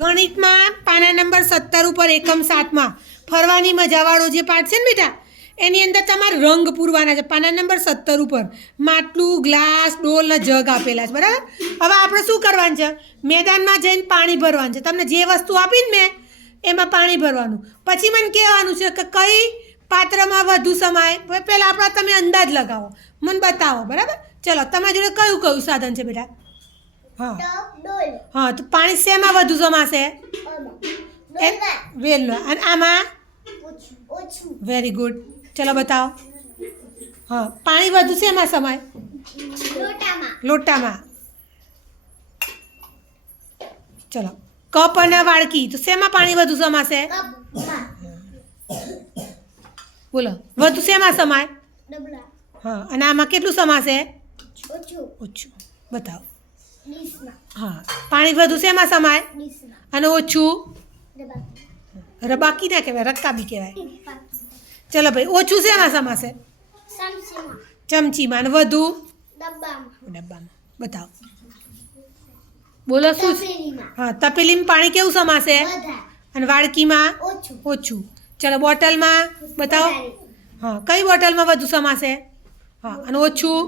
ગણિતમાં પાના નંબર 17 ઉપર એકમ 7માં ફરવાની મજાવાળો જે પાઠ છે ને બેટા, એની અંદર તમારે રંગ પૂરવાના છે. પાના નંબર 17 ઉપર માટલું, ગ્લાસ, ડોલ ને જગ આપેલા છે, બરાબર. હવે આપણે શું કરવાનું છે? મેદાનમાં જઈને પાણી ભરવાનું છે. તમને જે વસ્તુ આપીને મેં એમાં પાણી ભરવાનું. પછી મને કહેવાનું છે કે કઈ પાત્રમાં વધુ સમાય. પહેલાં આપણા તમે અંદાજ લગાવો, મને બતાવો, બરાબર. ચલો, તમારી જોડે કયું કયું સાધન છે બેટા? હા, તો પાણી શેમાં વધુ સમાશે? વેલનો. અને આમાં? Very good. ચલો બતાવો. હા, પાણી વધુ શેમાં સમાય? લોટામાં. ચલો, કપ અને વાડકી, તો શેમાં પાણી વધુ સમાશે? બોલો, વધુ શેમાં સમાય? હા, અને આમાં કેટલું સમાશે? ઓછું. બતાવો. હા, પાણી વધુ શેમાં સમાય અને ઓછું? રબાકી ના કહેવાય, રકાબી કહેવાય. ચલો ભાઈ, ઓછું શેમાં સમાશે? ચમચીમાં. અને વધુ? ડબ્બામાં. બતાવો. બોલો શું? હા, તપેલીમાં પાણી કેવું સમાશે? અને વાડકીમાં? ઓછું. ચલો, બોટલમાં બતાવો. હા, કઈ બોટલમાં વધુ સમાશે? હા, અને ઓછું?